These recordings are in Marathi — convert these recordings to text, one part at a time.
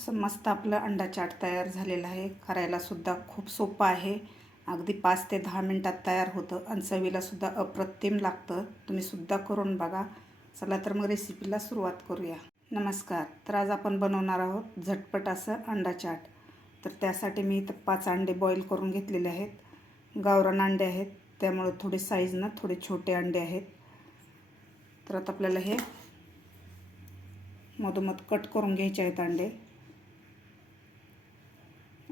असं मस्त आपलं अंडा चाट तयार झालेलं आहे. करायलासुद्धा खूप सोपं आहे. अगदी पाच ते दहा मिनटात तयार होतं आणि चवीलासुद्धा अप्रतिम लागतं. तुम्ही सुद्धा करून बघा. चला तर मग रेसिपीला सुरुवात करूया. नमस्कार. तर आज आपण बनवणार आहोत झटपट असं अंडा चाट. तर त्यासाठी मी इथं पाच अंडे बॉईल करून घेतलेले आहेत. गावरान अंडे आहेत. त्यामुळे थोडे साईजनं थोडे छोटे अंडे आहेत. तर आता आपल्याला हे मधोमध कट करून घ्यायचे आहेत अंडे.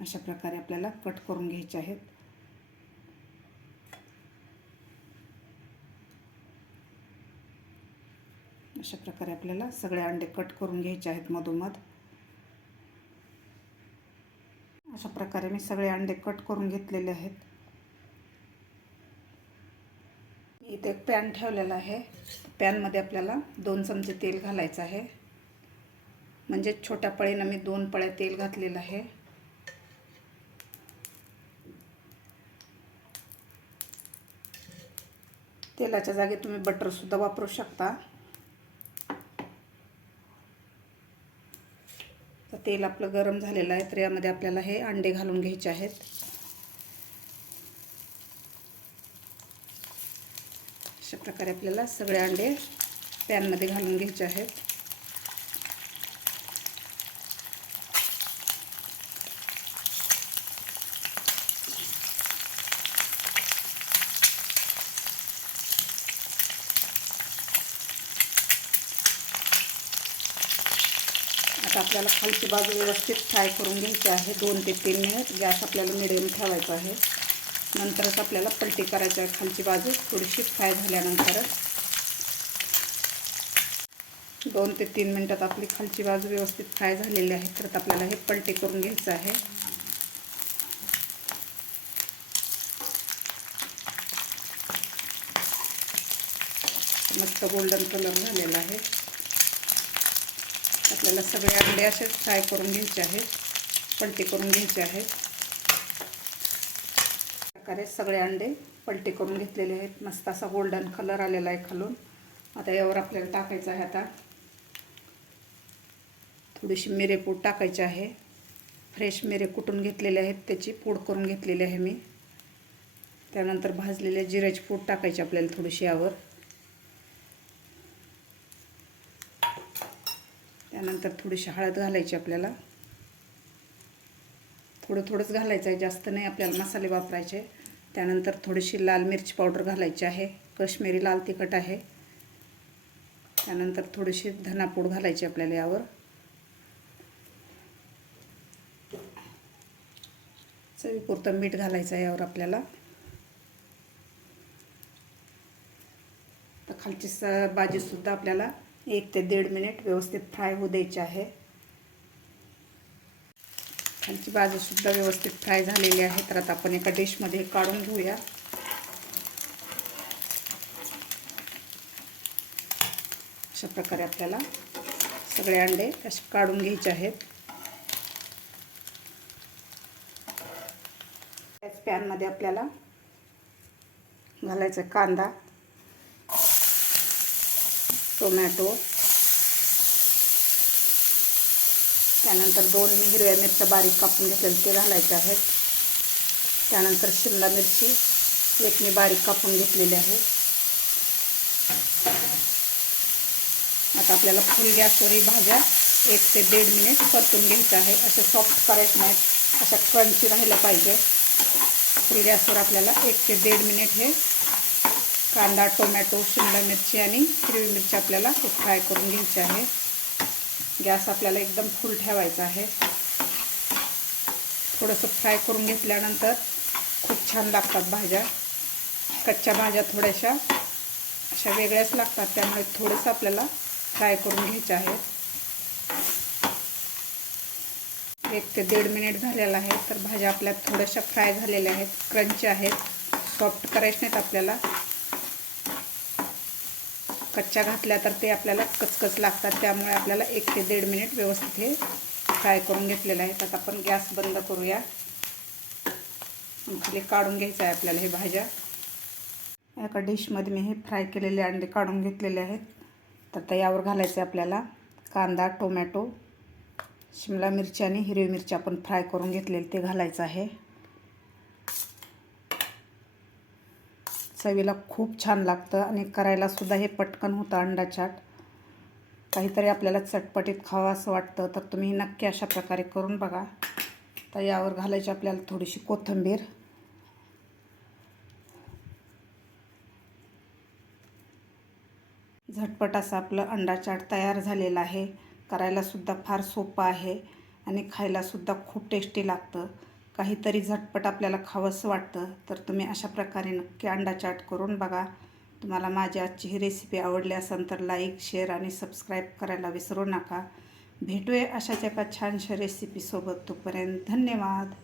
अशा प्रकारे आपल्याला कट करून घ्यायचे आहेत. अशा प्रकारे आपल्याला सगळे अंडे कट करून घ्यायचे आहेत मधोमध. अशा प्रकारे मी सगळे अंडे कट करून घेतलेले आहेत. मी इथे एक पॅन ठेवलेला आहे. पॅनमध्ये आपल्याला दोन चमचे तेल घालायचं आहे. म्हणजे छोट्या पळीनं मी दोन पळ्या तेल घातलेलं आहे. तेलाच्या जागी तुम्ही बटरसुद्धा वापरू शकता. तर तेल आपलं गरम झालेलं आहे तर यामध्ये आपल्याला हे अंडे घालून घ्यायचे आहेत. अशा प्रकारे आपल्याला सगळे अंडे पॅनमध्ये घालून घ्यायचे आहेत. आता आपल्याला खालची बाजू व्यवस्थित फ्राय करून घ्यायची आहे. दोन ते तीन मिनिट गॅस आपल्याला मिडियम ठेवायचा आहे. नंतरच आपल्याला पलटी करायची आहे खालची बाजू. थोडीशी फ्राय झाल्यानंतरच. दोन ते तीन मिनटात आपली खालची बाजू व्यवस्थित फ्राय झालेली आहे. तर आपल्याला हे पलटी करून घ्यायचं आहे. मस्त गोल्डन कलर झालेला आहे. आपल्याला सगळे अंडे असेच फ्राय करून घ्यायचे आहेत. पलटी करून घ्यायचे आहेत. प्रकारे सगळे अंडे पलटी करून घेतलेले आहेत. मस्त असा गोल्डन कलर आलेला आहे खालून. आता यावर आपल्याला टाकायचं आहे आता. थोडीशी मिरेपूड टाकायची आहे. फ्रेश मिरे कुटून घेतलेले आहेत. त्याची पूड करून घेतलेली आहे मी. त्यानंतर भाजलेले जिऱ्याची पूड टाकायची आपल्याला थोडीशी यावर. त्यानंतर थोडीशी हळद घालायची आपल्याला. थोडं थोडंच घालायचं आहे जास्त नाही आपल्याला मसाले वापरायचे. त्यानंतर थोडीशी लाल मिरची पावडर घालायची आहे. कश्मीरी लाल तिखट आहे. त्यानंतर थोडीशी धनापूड घालायची आपल्याला यावर. चवीपुरतं मीठ घालायचं आहे यावर आपल्याला. तर खालची स भाजीसुद्धा आपल्याला एक ते दीड मिनिट व्यवस्थित फ्राय होऊ द्यायचे आहे. खालची बाजूसुद्धा व्यवस्थित फ्राय झालेली आहे. तर आता आपण एका डिशमध्ये काढून घेऊया. अशा प्रकारे आपल्याला सगळे अंडे असे काढून घ्यायचे आहेत. त्याच पॅनमध्ये आपल्याला घालायचं कांदा. टोमॅटो. त्यानंतर दोन मी हिरव्या मिरच्या बारीक कापून घेतलेल्या ते घालायचे आहेत. त्यानंतर शिमला मिरची एक मी बारीक कापून घेतलेली आहे. आता आपल्याला फुल गॅसवर ही भाज्या एक ते दीड मिनिट परतून घ्यायच्या आहे. असे सॉफ्ट करायचे नाहीत अशा क्रंची राहायला पाहिजे. फुल गॅसवर आपल्याला एक ते दीड मिनिट हे कांदा टोमॅटो शिमला मिरची आणि हिरवी मिरची आपल्याला फ्राय करून घ्यायची आहे. गॅस आपल्याला एकदम फुल ठेवायचा आहे. थोडंसं फ्राय करून घेतल्यानंतर खूप छान लागतात भाज्या. कच्च्या भाज्या थोड्याशा अशा वेगळ्याच लागतात त्यामुळे थोडंसं आपल्याला फ्राय करून घ्यायच्या आहेत. एक ते दीड मिनिट झालेला आहे तर भाज्या आपल्या थोड्याशा फ्राय झालेल्या आहेत क्रंची आहेत. सॉफ्ट करायचे नाहीत आपल्याला. कच्च्या घातल्या तर ते आपल्याला कचकच लागतात. त्यामुळे आपल्याला एक ते दीड मिनिट व्यवस्थित हे फ्राय करून घेतलेलं आहे. तर आपण गॅस बंद करूया. खाली काढून घ्यायचं आहे आपल्याला हे भाज्या. एका डिशमध्ये मी हे फ्राय केलेले अंडे काढून घेतलेले आहेत. तर आता यावर घालायचे आपल्याला कांदा टोमॅटो शिमला मिरची आणि हिरवी मिरची आपण फ्राय करून घेतलेली ते घालायचं आहे. चवीला खूप छान लागतं आणि करायलासुद्धा हे पटकन होतं अंडा चाट काहीतरी आपल्याला चटपटीत खावं असं वाटतं तर तुम्ही नक्की अशा प्रकारे करून बघा. तर यावर घालायची आपल्याला थोडीशी कोथिंबीर. झटपट असं आपलं अंडा चाट तयार झालेला आहे. करायलासुद्धा फार सोपं आहे आणि खायलासुद्धा खूप टेस्टी लागतं. काहीतरी झटपट आपल्याला खावंसं वाटतं तर तुम्ही अशा प्रकारे नक्की अंडा चाट करून बघा. तुम्हाला माझी आजची ही रेसिपी आवडली असेल तर लाईक शेअर आणि सबस्क्राईब करायला विसरू नका. भेटूया अशाच एका छानशा रेसिपीसोबत तोपर्यंत धन्यवाद.